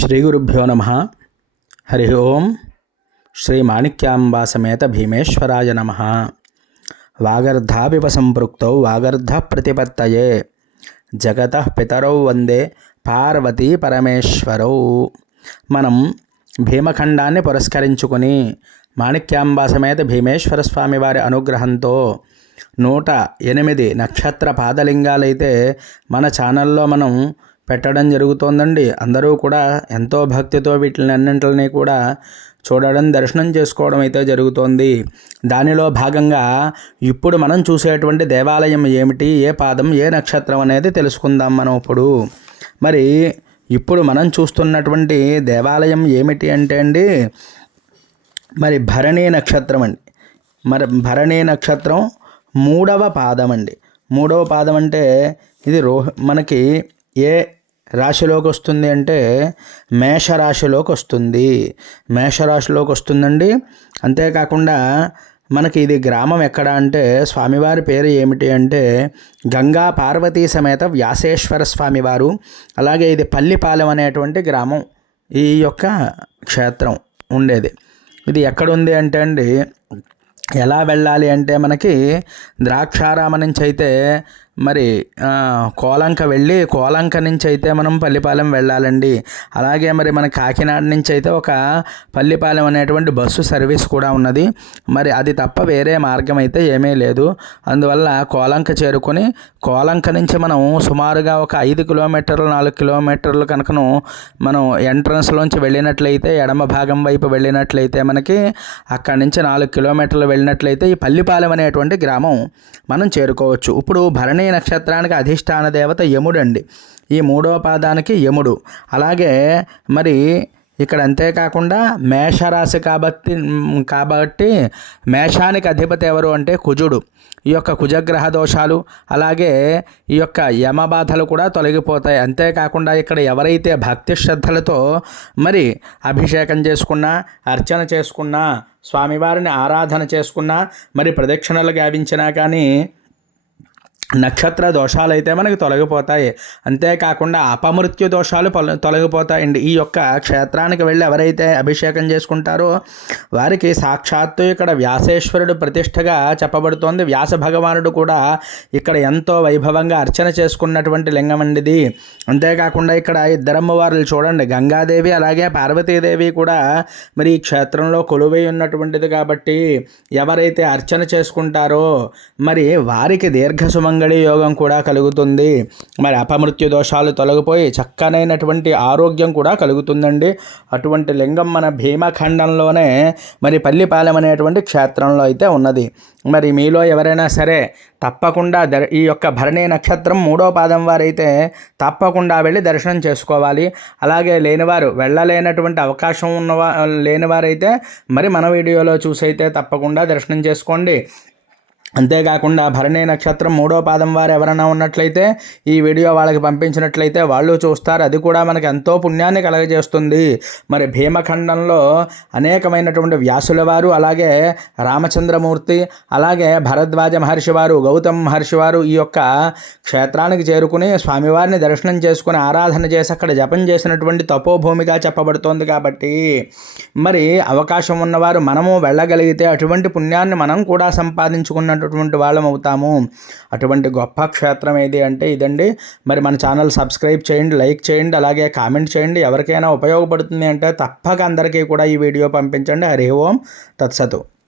శ్రీ గురుభ్యో నమ. హరి ఓం. శ్రీ మాణిక్యాంబా సమేత భీమేశ్వరాయ నమ. వాగర్ధావివ సంపృక్తౌ వాగర్ధ ప్రతిపత్తయే. జగత పితరౌ వందే పార్వతీ పరమేశ్వరౌ. మనం భీమఖండాన్ని పురస్కరించుకుని మాణిక్యాంబా సమేత భీమేశ్వర స్వామి వారి అనుగ్రహంతో నూట ఎనిమిది నక్షత్ర పాదలింగాలైతే మన ఛానల్లో మనం పెట్టడం జరుగుతోందండి. అందరూ కూడా ఎంతో భక్తితో వీటిని అన్నింటిని కూడా చూడడం దర్శనం చేసుకోవడం అయితే జరుగుతోంది. దానిలో భాగంగా ఇప్పుడు మనం చూసేటువంటి దేవాలయం ఏమిటి ఏ పాదం ఏ నక్షత్రం అనేది తెలుసుకుందాం మనం ఇప్పుడు. మరి ఇప్పుడు మనం చూస్తున్నటువంటి దేవాలయం ఏమిటి అంటే అండి మరి భరణీ నక్షత్రం అండి. మరి భరణీ నక్షత్రం మూడవ పాదం అండి. మూడవ పాదం అంటే ఇది రోహి మనకి ఏ రాశిలోకి వస్తుంది అంటే మేషరాశిలోకి వస్తుంది. మేషరాశిలోకి వస్తుందండి. అంతేకాకుండా మనకి ఇది గ్రామం ఎక్కడ అంటే స్వామివారి పేరు ఏమిటి అంటే గంగా పార్వతీ సమేత వ్యాసేశ్వర స్వామివారు. అలాగే ఇది పల్లిపాలెం అనేటువంటి గ్రామం ఈ యొక్క క్షేత్రం ఉండేది. ఇది ఎక్కడుంది అంటే అండి ఎలా వెళ్ళాలి అంటే మనకి ద్రాక్షారామ నుంచి అయితే మరి కోలంక వెళ్ళి కోలంక నుంచి అయితే మనం పల్లిపాలెం వెళ్ళాలండి. అలాగే మరి మన కాకినాడ నుంచి అయితే ఒక పల్లిపాలెం అనేటువంటి బస్సు సర్వీస్ కూడా ఉన్నది. మరి అది తప్ప వేరే మార్గం అయితే ఏమీ లేదు. అందువల్ల కోలంక చేరుకొని కోలంక నుంచి మనం సుమారుగా ఒక ఐదు కిలోమీటర్లు నాలుగు కిలోమీటర్లు కనుకను మనం ఎంట్రన్స్లోంచి వెళ్ళినట్లయితే ఎడమ భాగం వైపు వెళ్ళినట్లయితే మనకి అక్కడి నుంచి నాలుగు కిలోమీటర్లు వెళ్ళినట్లయితే ఈ పల్లిపాలెం అనేటువంటి గ్రామం మనం చేరుకోవచ్చు. ఇప్పుడు భరణి భరణి నక్షత్రానికి అధిష్టాన దేవత యముడండి. ఈ మూడవ పాదానికి యముడు. అలాగే మరి ఇక్కడ అంతేకాకుండా మేషరాశి కాబట్టి కాబట్టి మేషానికి అధిపతి ఎవరు అంటే కుజుడు. ఈ యొక్క కుజగ్రహ దోషాలు అలాగే ఈ యొక్క యమబాధలు కూడా తొలగిపోతాయి. అంతేకాకుండా ఇక్కడ ఎవరైతే భక్తి శ్రద్ధలతో మరి అభిషేకం చేసుకున్నా అర్చన చేసుకున్నా స్వామివారిని ఆరాధన చేసుకున్నా మరి ప్రదక్షిణలు గావించినా కానీ నక్షత్ర దోషాలు అయితే మనకి తొలగిపోతాయి. అంతేకాకుండా అపమృత్యు దోషాలు తొలగిపోతాయండి ఈ యొక్క క్షేత్రానికి వెళ్ళి ఎవరైతే అభిషేకం చేసుకుంటారో వారికి సాక్షాత్తు ఇక్కడ వ్యాసేశ్వరుడు ప్రతిష్టగా చెప్పబడుతోంది. వ్యాస భగవానుడు కూడా ఇక్కడ ఎంతో వైభవంగా అర్చన చేసుకున్నటువంటి లింగం అండిది. అంతేకాకుండా ఇక్కడ ఇద్దరమ్మవారులు చూడండి. గంగాదేవి అలాగే పార్వతీదేవి కూడా మరి ఈ క్షేత్రంలో కొలువై ఉన్నటువంటిది కాబట్టి ఎవరైతే అర్చన చేసుకుంటారో మరి వారికి దీర్ఘ సుమంగ మంగళి యోగం కూడా కలుగుతుంది. మరి అపమృత్యు దోషాలు తొలగిపోయి చక్కనైనటువంటి ఆరోగ్యం కూడా కలుగుతుందండి. అటువంటి లింగం మన భీమఖండంలోనే మరి పల్లిపాలెం అనేటువంటి క్షేత్రంలో అయితే ఉన్నది. మరి మీలో ఎవరైనా సరే తప్పకుండా దర్ ఈ యొక్క భరణి నక్షత్రం మూడో పాదం వారైతే తప్పకుండా వెళ్ళి దర్శనం చేసుకోవాలి. అలాగే లేనివారు వెళ్ళలేనటువంటి అవకాశం ఉన్నవా లేనివారైతే మరి మన వీడియోలో చూసైతే తప్పకుండా దర్శనం చేసుకోండి. అంతేకాకుండా భరణి నక్షత్రం మూడో పాదం వారు ఎవరైనా ఉన్నట్లయితే ఈ వీడియో వాళ్ళకి పంపించినట్లయితే వాళ్ళు చూస్తారు. అది కూడా మనకు ఎంతో పుణ్యాన్ని కలగజేస్తుంది. మరి భీమఖండంలో అనేకమైనటువంటి వ్యాసుల వారు అలాగే రామచంద్రమూర్తి అలాగే భరద్వాజ మహర్షి వారు గౌతమ్ మహర్షి వారు ఈ యొక్క క్షేత్రానికి చేరుకుని స్వామివారిని దర్శనం చేసుకుని ఆరాధన చేసి అక్కడ జపం చేసినటువంటి తపోభూమిగా చెప్పబడుతోంది కాబట్టి మరి అవకాశం ఉన్నవారు మనము వెళ్ళగలిగితే అటువంటి పుణ్యాన్ని మనం కూడా సంపాదించుకున్నట్టు ఉన్నటువంటి వాళ్ళం అవుతాము. అటువంటి గొప్ప క్షేత్రం ఏది అంటే ఇదండి. మరి మన ఛానల్ సబ్స్క్రైబ్ చేయండి లైక్ చేయండి అలాగే కామెంట్ చేయండి. ఎవరికైనా ఉపయోగపడుతుంది అంటే తప్పక అందరికీ కూడా ఈ వీడియో పంపించండి. హరి ఓం. తత్సతు.